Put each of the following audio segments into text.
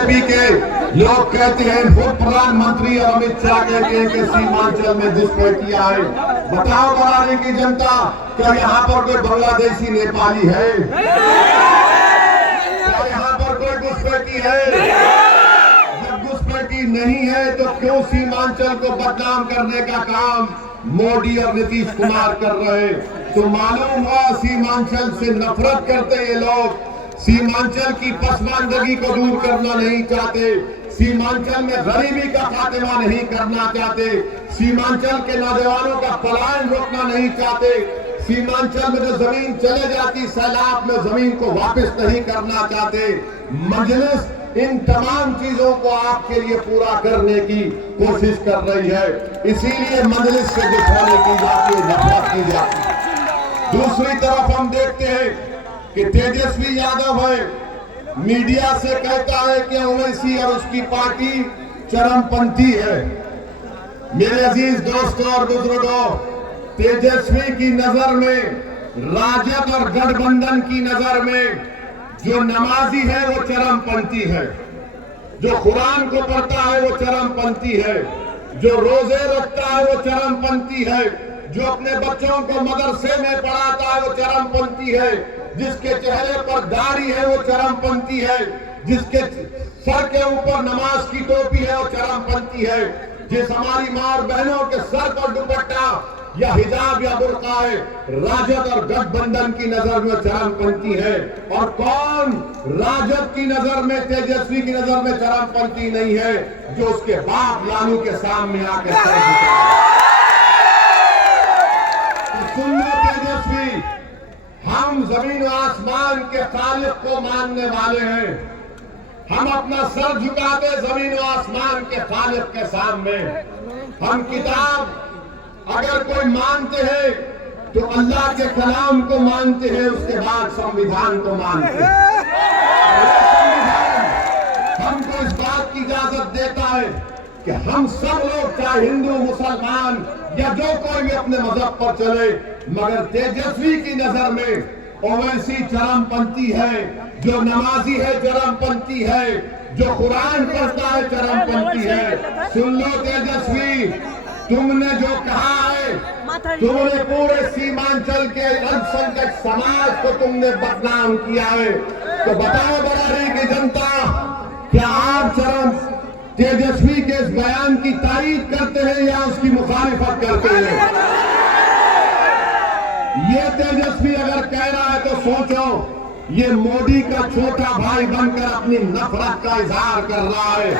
BJP के लोग कहते हैं, भूत प्रधानमंत्री और अमित शाह कहते हैं कि सीमांचल में घुसपैठियां है। बताओ बनाने की जनता, क्या यहाँ पर कोई बांग्लादेशी नेपाली है? क्या यहाँ पर कोई घुसपैठी है? जब घुसपैठी नहीं है तो क्यों सीमांचल को बदनाम करने का काम मोदी और नीतीश कुमार कर रहे? तो मालूम हुआ सीमांचल से नफरत करते ये लोग, सीमांचल की पसमानदगी को दूर करना नहीं चाहते, सीमांचल में गरीबी का खात्मा नहीं करना चाहते, सीमांचल के नौजवानों का पलायन रोकना नहीं चाहते, सीमांचल में जो जमीन चले जाती सैलाब में जमीन को वापस नहीं करना चाहते। मजलिस इन तमाम चीजों को आपके लिए पूरा करने की कोशिश कर रही है, इसीलिए मजलिस से दिखाने की जाती है, नफरत की जाती है। दूसरी तरफ हम देखते हैं कि तेजस्वी यादव है, मीडिया से कहता है कि ओवैसी और उसकी पार्टी चरमपंथी है। मेरे अजीज दोस्तों और बुजुर्गों, तेजस्वी की नजर में, राजद और गठबंधन की नजर में जो नमाजी है वो चरमपंथी है, जो कुरान को पढ़ता है वो चरमपंथी है, जो रोजे रखता है वो चरमपंथी है, जो अपने बच्चों को मदरसे में पढ़ाता है वो चरमपंथी है, जिसके चेहरे पर दाढ़ी है वो चरमपंथी है, जिसके सर के ऊपर नमाज की टोपी है वो चरमपंथी है, जिस हमारी मां और बहनों के सर पर दुपट्टा या हिजाब या बुर्का है, राजद और गठबंधन की नजर में चरमपंथी है। और कौन राजद की नजर में, तेजस्वी की नजर में चरमपंथी नहीं है? जो उसके बाप लालू के सामने आकर सर झुकाए। तो सुन लो तेजस्वी, हम जमीन और आसमान के खालिक को मानने वाले हैं, हम अपना सर झुकाते जमीन और आसमान के खालिक के सामने। हम किताब अगर कोई मानते हैं तो अल्लाह के कलाम को मानते हैं, उसके बाद संविधान को मानते हैं। हमको इस बात की इजाजत देता है कि हम सब लोग, चाहे हिंदू मुसलमान या जो कोई भी अपने मजहब पर चले, मगर तेजस्वी की नजर में ओवैसी चरमपंथी है, जो नमाजी है चरमपंथी है, जो कुरान पढ़ता है चरमपंथी है। सुन लो तेजस्वी, तुमने जो कहा है, तुमने पूरे सीमांचल के अल्पसंख्यक समाज को तुमने बदनाम किया है। तो बताओ बरारी की जनता, क्या आप तेजस्वी के इस बयान की तारीफ करते हैं या उसकी मुखालिफत करते हैं? ये तेजस्वी अगर कह रहा है तो सोचो, ये मोदी का छोटा भाई बनकर अपनी नफरत का इजहार कर रहा है।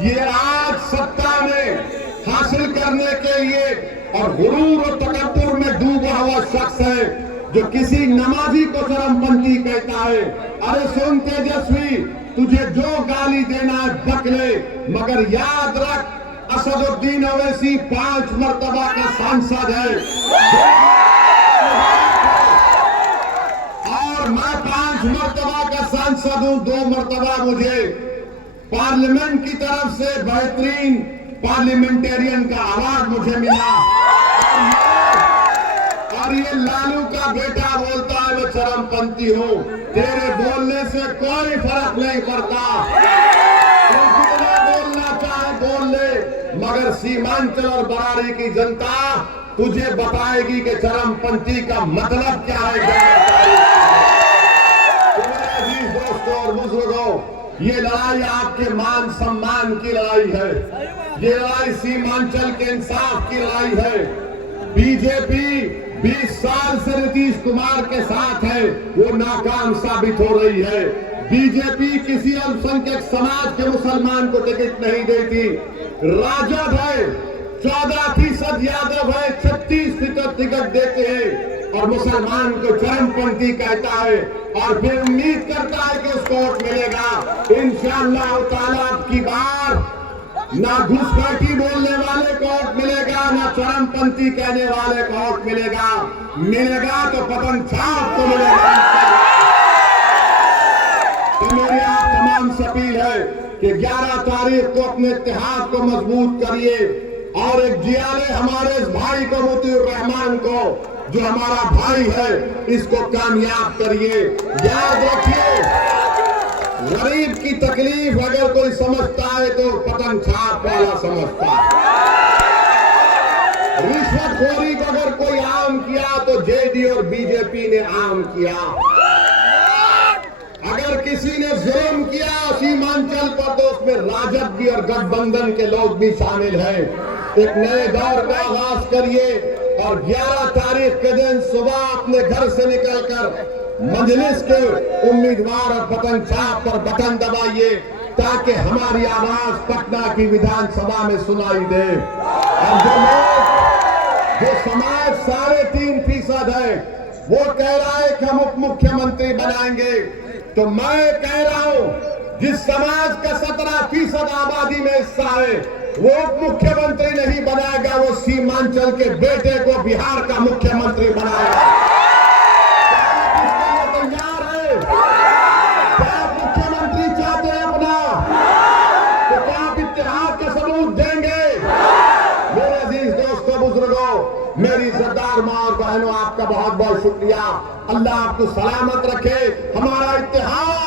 ये आज सत्ता में हासिल करने के लिए और गुरूर और तकब्बुर में डूबा हुआ शख्स है, जो किसी नमाजी को चरमपंथी कहता है। अरे सुन तेजस्वी, तुझे जो गाली देना है बक ले, मगर याद रख, असदुद्दीन ओवैसी 5 मर्तबा का सांसद है और मैं 5 मर्तबा का सांसद हूं। 2 मर्तबा मुझे पार्लियामेंट की तरफ से बेहतरीन पार्लियामेंटेरियन का अवार्ड मुझे मिला। और ये लालू का बेटा बोलता है मैं चरमपंथी हूं। तेरे बोलने से कोई फर्क नहीं पड़ता, बोलना चाहे बोल ले, मगर सीमांचल और बरारी की जनता तुझे बताएगी कि चरमपंथी का मतलब क्या है। अजीज दोस्तों और बुजुर्गों, ये लड़ाई आपके मान सम्मान की लड़ाई है, ये लड़ाई सीमांचल के इंसाफ की लड़ाई है। बीजेपी 20 साल से नीतीश कुमार के साथ है, वो नाकाम साबित हो रही है। बीजेपी किसी अल्पसंख्यक समाज के मुसलमान को टिकट नहीं देती। राजद है, 14% यादव है, 36% टिकट देते हैं और मुसलमान को चरमपंथी कहता है और फिर उम्मीद करता है कि उसको वोट मिलेगा। इंशाअल्लाह ताला की बार ना घुसपैठी बोलने वाले को वोट मिलेगा, ना चरमपंथी कहने वाले को वोट मिलेगा। मिलेगा तो पतन छाप को मिलेगा। तो मेरी आप तमाम से अपील है कि 11 तारीख को अपने इत्तेहाद को मजबूत करिए और एक जियाले हमारे इस भाई को, मुतीउर रहमान को, जो हमारा भाई है, इसको कामयाब करिए। याद रखिए, गरीब की तकलीफ अगर कोई समझता है तो पतंग छाप वाला समझता है। रिश्वतखोरी को अगर कोई आम किया तो जेडी और बीजेपी ने आम किया। अगर किसी ने जुल्म किया सीमांचल पर तो उसमें राजद भी और गठबंधन के लोग भी शामिल हैं। एक नए दौर का आगाज करिए और 11 तारीख के दिन सुबह अपने घर से निकलकर मजलिस के उम्मीदवार और पतंग छाप पर बटन दबाइए ताकि हमारी आवाज पटना की विधानसभा में सुनाई दे। और जो समाज 3.5% है वो कह रहा है कि हम उप मुख्यमंत्री बनाएंगे, तो मैं कह रहा हूं जिस समाज का 17% आबादी में हिस्सा है वो उप मुख्यमंत्री नहीं बनाएगा, वो सीमांचल के बेटे को बिहार का मुख्यमंत्री बनाएगा। तैयार है? क्या आप मुख्यमंत्री चाहते हैं अपना? तो क्या आप इत्तेहाद का सबूत देंगे? मेरे अजीज दोस्तों, बुजुर्गों, मेरी सरदार मां और बहनों, आपका बहुत बहुत शुक्रिया। अल्लाह आपको सलामत रखे। हमारा इत्तेहाद